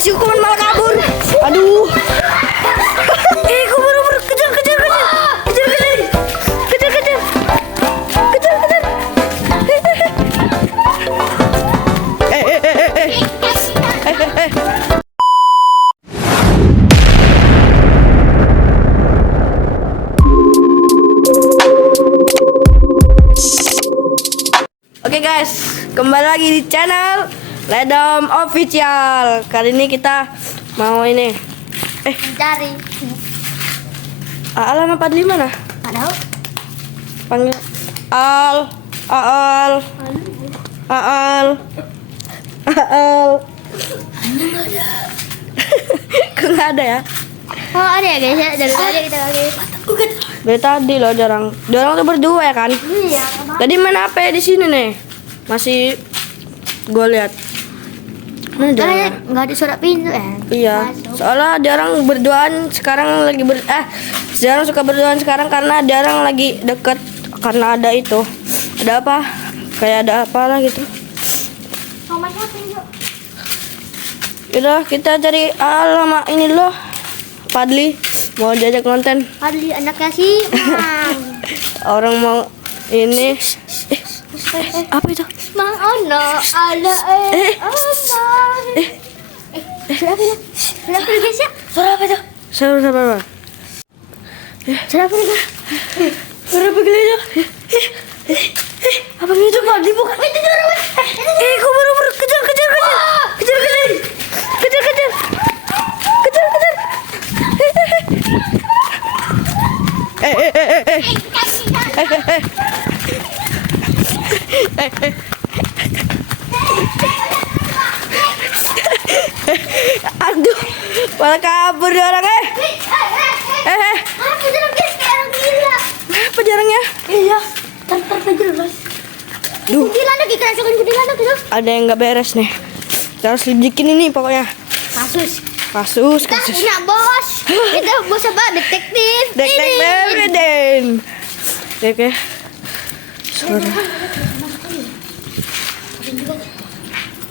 dikasih hukuman malah kabur. Aduh. Kabur. Kejar. Oke guys, kembali lagi di channel Ledom Official. Kali ini kita mau ini Cari. Al sama Padli mana? Ada. Panggil Al. Kok nggak ada ya? Oh ada ya guys ya, dari tadi kita lagi. Dari tadi loh Dorang tuh berdua ya kan? Iya. Tadi main apa ya di sini nih? Masih gue lihat. Mana dia? Nggak ada suara pintu ya? Iya. Soalnya dia orang berduaan sekarang lagi jarang suka berduaan sekarang karena dia orang lagi deket karena ada itu. Ada apa? Kayak ada apa lah gitu. Sama siapa yuk? Yaudah kita cari alamat ini loh. Padli mau diajak konten. Padli anaknya sih. Orang mau ini. Apa itu? Mang Ono ada Kenapa guys ya? Suara apa itu? Suara apa? Kenapa guys? Suara apa itu? Apa itu Padli bukan? Itu orang. Kubur kejar. Aduh, malah kabur dia orang Apa jarang guys kayak orang gila. Apa jarangnya? Iya. Tanpa jelas. Duh, Kuntilanak kita rasukin kuntilanak gitu. ada yang nggak beres nih. Kita harus lidikin ini pokoknya. Kasus. Kita punya bos. Kita bos apa? Detektif. Detektif. Oke. Suara.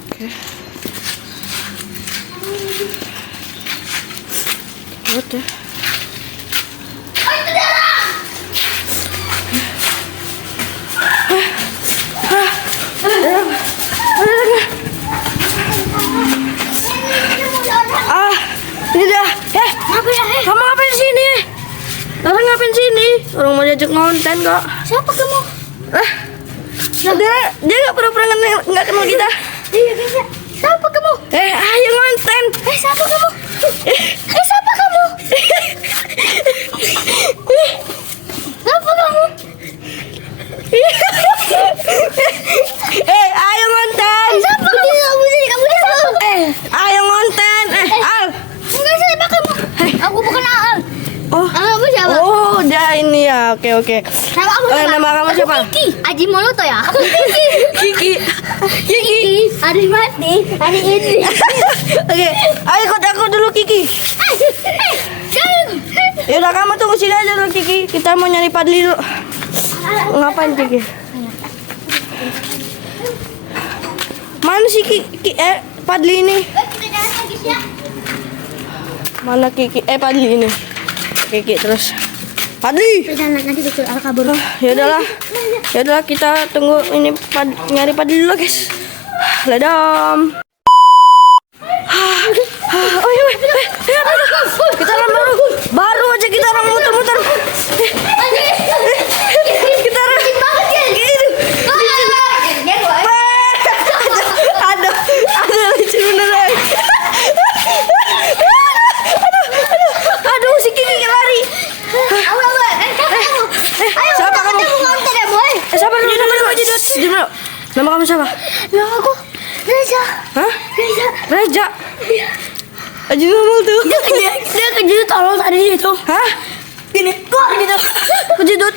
Oke. What ya? Ini dah. Kamu ngapain sini? Orang ngapain sini? Orang mau diajak konten kok. Siapa kamu? Dia nggak pernah nggak kenal kita. Iya guys ya. Siapa kamu? Ayo konten. Siapa kamu? Siapa kamu? Siapa kamu? Ayo konten. Siapa kamu? Kamu Ayo konten. Al. Enggak siapa kamu? Aku bukan Al. Kamu siapa? Oh, dia ini ya. Oke. Nama kamu siapa? Nama kamu siapa? Kiki. Aji Moloto ya? Aku Kiki. Adi mati. Adi ini. Oke, ayo ikut aku dulu Kiki. Yaudah kamu tunggu sini aja dulu Kiki. Kita mau nyari Padli dulu. Ngapain Kiki? Mana sih Kiki? Padli ini. Mana Kiki? Padli ini. Kiki terus. Padli. Nanti betul Al kabur. Yaudahlah kita tunggu ini nyari Padli dulu guys. Ledom. Oh iya, kita orang baru aja kita orang muter-muter. Kita orang ada lucu beneran. Aduh si Kiki lari. Siapa kamu? Siapa kamu? Nama kamu siapa? Nama aku Reza. Hah? Reja. Aji ngomong tuh. Dia kejut tolong tadi itu. Hah? Gini, kok gitu. Kejedut.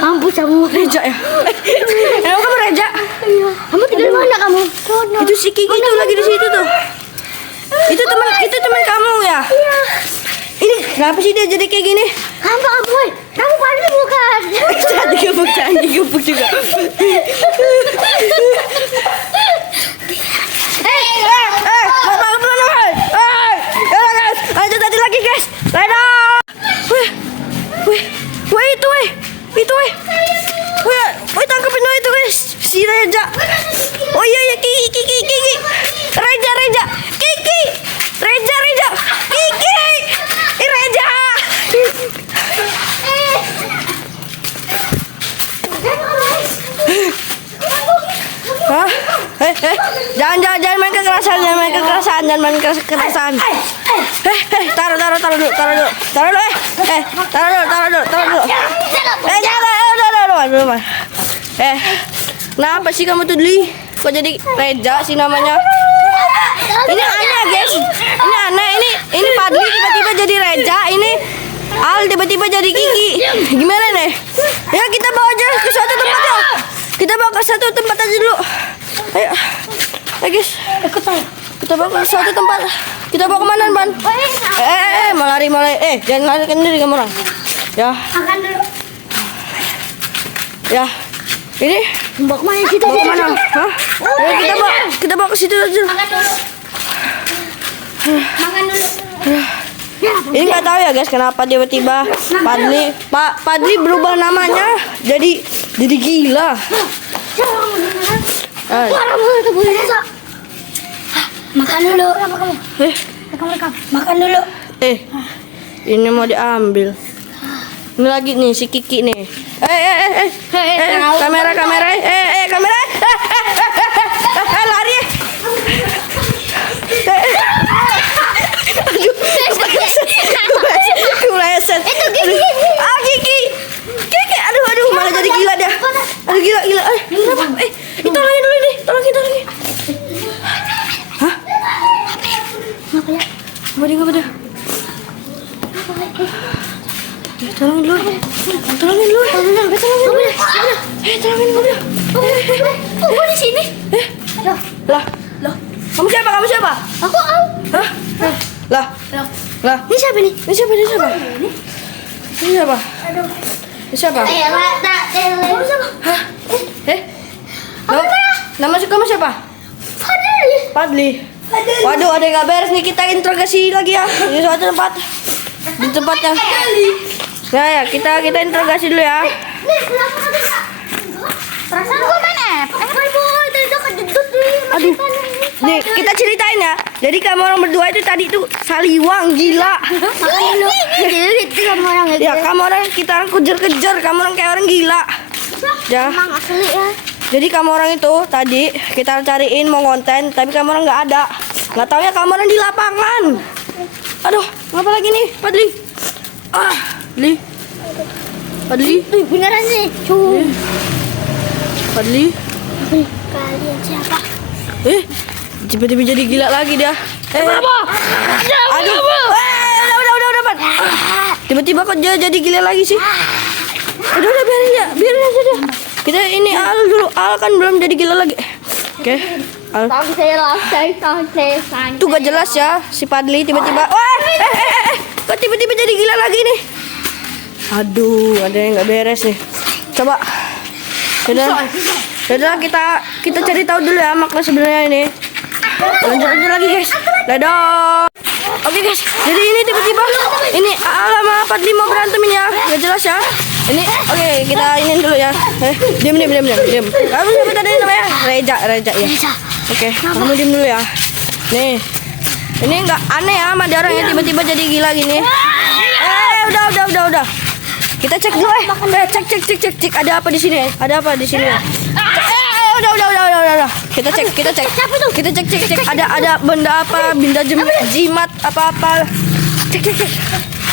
Ampun kamu. Reja ya? Emang kamu Reja? Iya. Kamu tinggal di mana kamu? Itu si Kiki tuh lagi di situ tuh. Itu teman kamu ya? Iya. Ini kenapa sih dia jadi kayak gini? Kamu Padli bukan? Cantik gebuk juga. kerasaan, jangan main kerasaan. Taruh dulu. Taruh dulu. Taruh dulu. Jangan. Udah. Kenapa sih kamu tuh, Dli? Kok jadi Reja sih namanya? Ini aneh, guys. Ini aneh. Ini Padli tiba-tiba jadi Reja. Ini Al tiba-tiba jadi Kiki. Gimana nih? Ya kita bawa aja ke suatu tempat ya. Kita bawa ke satu tempat aja dulu. Ayo, guys. Kita bawa ke suatu tempat. Kita bawa kemana, Ban? Mau lari. Jangan larikan diri kamu orang. Ya. Makan dulu. Ya. Ini Bawa kemana kita? bawa kemana? Hah? Ya, kita bawa ke situ aja. Makan dulu. Makan dulu. Ini nggak tahu ya guys kenapa tiba-tiba Padli berubah namanya jadi gila. Makan dulu. Makan dulu. Ini mau diambil. Ini lagi nih si Kiki nih. Kamera. Kamera. Lari. Kepleset. Itu Kiki. Kiki. Aduh, malah jadi gila dah. Aduh gila. Kenapa? Tolongin dulu nih. Tolongin. Hah? Apa dia? Tolongin dulu. Tolongin dulu. Oh, di sini. Lah. Kamu siapa? Aku Al. Hah? Lah. Ini siapa nih? Ini siapa? Ini siapa? Hah? Nama kamu siapa? Padli. Waduh, ada yang nggak beres nih, kita interogasi lagi ya di suatu tempat. Di tempatnya. Ya, kita interogasi dulu ya. Perasaan gue main Apple Boy, tadi udah kejedut nih. Aduh. Nih, kita ceritain ya. Jadi kamu orang berdua itu tadi tuh saliwang gila. Makan dulu. Itu kamu orang itu. Ya, kamu orang kita orang kejar-kejar, kamu orang kayak orang gila. Ya. Emang asli ya. Jadi kamu orang itu tadi kita cariin mau konten, tapi kamu orang nggak ada. Nggak tahu ya kamu orang di lapangan. Aduh, ngapa lagi nih, Padli? Padli. Beneran nih. Padli. Kalian siapa? Tiba-tiba jadi gila lagi dia. Aduh. Udah, Pan. Tiba-tiba kok dia jadi gila lagi sih. Udah, biarin aja dia. Kita ini Al dulu. Al kan belum jadi gila lagi. Oke. Al. Tuh gak jelas ya si Padli tiba-tiba. Kok tiba-tiba jadi gila lagi nih? Aduh, ada yang nggak beres nih. Coba. Yaudah kita cari tahu dulu ya makna sebenarnya ini. Lanjut aja lagi guys. Dadah. Oke guys, jadi ini tiba-tiba ini Al sama Padli mau berantemin ya. Gak jelas ya. Ini oke, kita ini dulu ya. Diam. Kamu siapa tadi namanya? Reja ya. Oke, kamu diam dulu ya. Nih. Ini enggak aneh ya sama dia orang yang tiba-tiba jadi gila gini. Udah. Kita cek dulu cek ada apa di sini? Ada apa di sini? Udah. Kita cek. Ada benda apa? Benda jimat apa? Cek.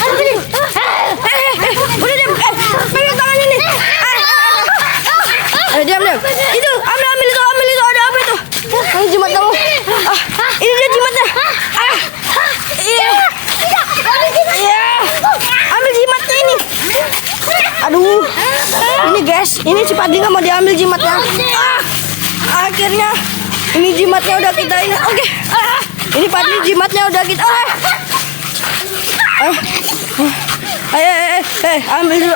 Udah diam. Pegang tangan ini. Diam. Itu, ambil itu. Ada apa itu? Ini jimat kamu. Ini dia jimatnya. Iya. Ambil jimatnya ini. Aduh. Ini guys, ini si Padli nggak mau diambil jimatnya. Akhirnya ini jimatnya udah kita ini. Oke. Ini Padli jimatnya udah kita. Ambil dulu.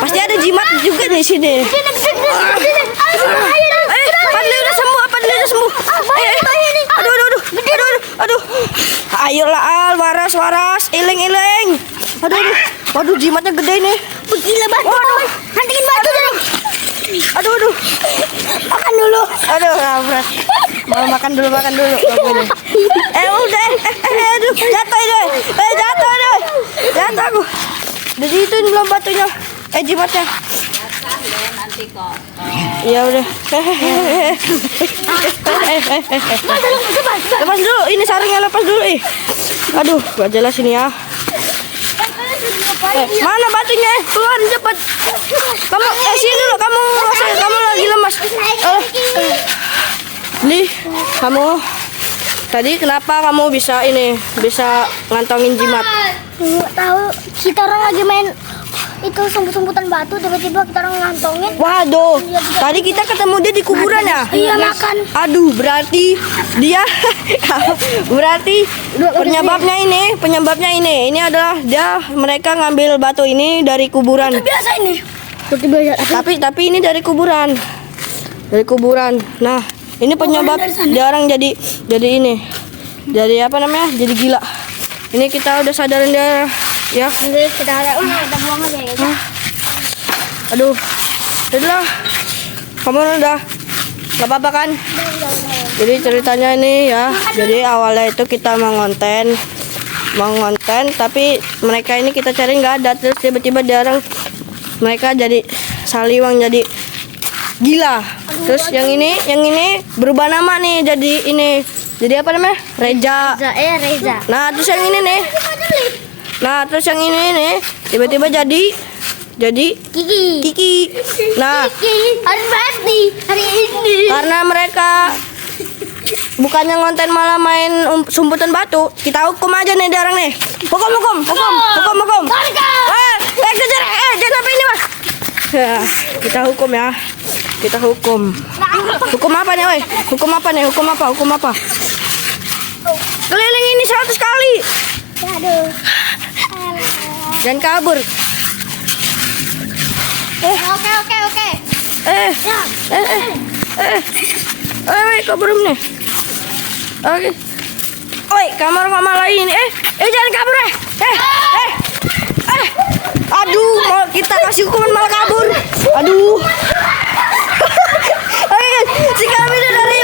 Pasti ada jimat juga di sini. Padli udah sembuh. Aduh. Ayolah Al, waras, iling. Waduh, jimatnya gede nih. Gila batu. Nantiin batu dong. Aduh. Makan dulu. Aduh, berat. Mau makan dulu. Udah. Aduh, jatuh deh. Jatuh aku. Jadi itu belum batunya. Jimatnya. Ya udah. Lepas dulu, ini sarungnya lepas dulu. Aduh, gak jelas ini ya. Mana batunya? Keluar cepat. Kamu sini dulu, kamu lagi lemas. Nih, kamu tadi kenapa kamu bisa ngantongin jimat? Nggak tahu, kita orang lagi main itu sumput-sumputan batu, tiba-tiba kita orang ngantongin. Waduh, tadi kita ketemu dia di kuburan ya? Iya, makan. Aduh, berarti dia penyebabnya ini adalah mereka ngambil batu ini dari kuburan. Biasa ini. Tapi ini dari kuburan. Dari kuburan. Nah, ini penyebab dia orang jadi ini. Jadi apa namanya? Jadi gila. Ini kita udah sadarin dia ya. Nanti kita buang aja ya. Aduh. Udah. Kamu udah gak apa-apa kan? Jadi ceritanya ini ya. Jadi awalnya itu kita mau ngonten tapi mereka ini kita cari nggak ada, terus tiba-tiba mereka jadi saliwang, jadi gila. Terus yang ini berubah nama nih jadi apa namanya? Reza. Reza. Nah, terus yang ini nih tiba-tiba jadi Kiki. Nah, hari ini. karena mereka bukannya ngonten malah main sumputan batu, kita hukum aja nih dia orang nih. Hukum. Kejar, jangan sampai ini mas. Ya, kita hukum ya. Hukum apa nih, woi? Hukum apa? Keliling ini 100 kali. Aduh. Jangan kabur. Oke. Kok belum nih? Oke. Oi, kamar lain. Jangan kabur Aduh, mau kita kasih hukuman malah kabur. Aduh. Oke, si kami dari